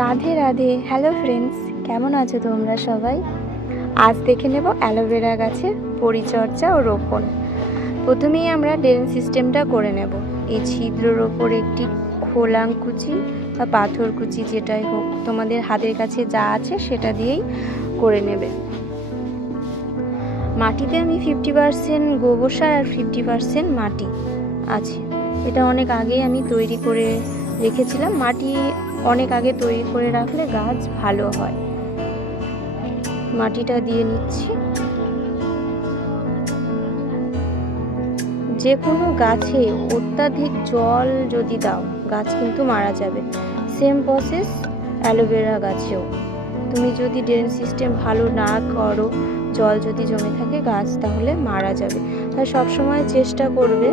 Radhe Radhe. Hello friends কেমন আছো তোমরা সবাই? আজ দেখে নেব অ্যালোভেরা গাছের পরিচর্যা ও রোপণ। প্রথমেই আমরা ড্রেন সিস্টেমটা করে নেব। এই ছিদ্রর ওপর একটি খোলাং কুচি বা পাথর কুচি যেটাই হোক তোমাদের হাতের কাছে যা আছে সেটা দিয়েই করে নেবে। মাটিতে আমি ফিফটি পার্সেন্ট গোবর সার আর ফিফটি পার্সেন্ট মাটি আছে। এটা অনেক আগেই আমি তৈরি করে রেখেছিলাম। মাটি অনেক আগে তৈরি করে রাখলে গাছ ভালো হয়। মাটিটা দিয়ে নিচ্ছি। যে কোনো গাছে অত্যাধিক জল যদি দাও, গাছ কিন্তু মারা যাবে। সেম প্রসেস অ্যালোভেরা গাছেও। তুমি যদি ড্রেন সিস্টেম ভালো না করো, জল যদি জমে থাকে, গাছ তাহলে মারা যাবে। তাই সবসময় চেষ্টা করবে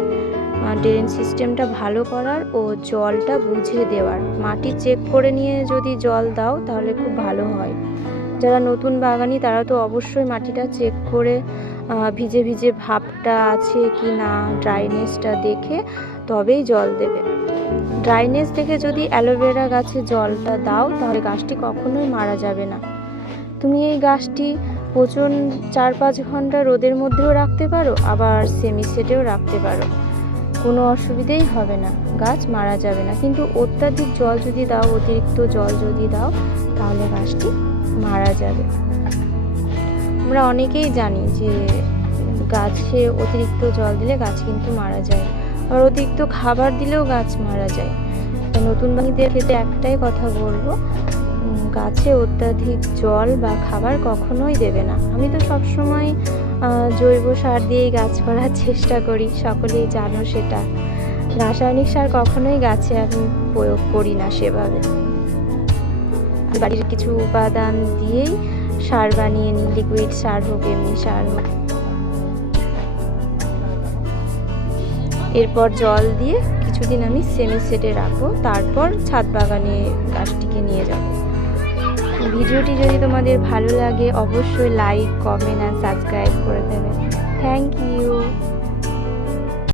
ড্রেন সিস্টেমটা ভালো করার ও জলটা বুঝে দেওয়ার। মাটি চেক করে নিয়ে যদি জল দাও তাহলে খুব ভালো হয়। যারা নতুন বাগানি তারা তো অবশ্যই মাটিটা চেক করে ভিজে ভিজে ভাবটা আছে কি না ড্রাইনেসটা দেখে তবেই জল দেবে। ড্রাইনেস দেখে যদি অ্যালোভেরা গাছে জলটা দাও তাহলে গাছটি কখনোই মারা যাবে না। তুমি এই গাছটি প্রচুর চার পাঁচ ঘণ্টা রোদের মধ্যেও রাখতে পারো, আবার সেমি সেটেও রাখতে পারো। কোনো অসুবিধেই হবে না। গাছ মারা যাবে না। কিন্তু অত্যাধিক জল যদি দাও, অতিরিক্ত জল যদি দাও, তাহলে গাছটি মারা যাবে। আমরা অনেকেই জানি যে গাছে অতিরিক্ত জল দিলে গাছ কিন্তু মারা যায়। আর অতিরিক্ত খাবার দিলেও গাছ মারা যায়। নতুন বাণীদের ক্ষেত্রে একটাই কথা বলব গাছে অত্যাধিক জল বা খাবার কখনোই দেবে না। আমি তো সবসময় জৈব সার দিয়েই গাছ করার চেষ্টা করি, সকলেই জানো সেটা। রাসায়নিক সার কখনোই গাছে আমি প্রয়োগ করি না সেভাবে। বাড়ির কিছু উপাদান দিয়েই সার বানিয়ে নিই লিকুইড সার হোক, এমনি সার হোক। এরপর জল দিয়ে কিছুদিন আমি সেমি সেটে রাখব, তারপর ছাদ বাগানে গাছটিকে নিয়ে যাব। ভিডিওটি যদি তোমাদের ভালো লাগে অবশ্যই লাইক কমেন্ট আর সাবস্ক্রাইব করে দেবে। Thank you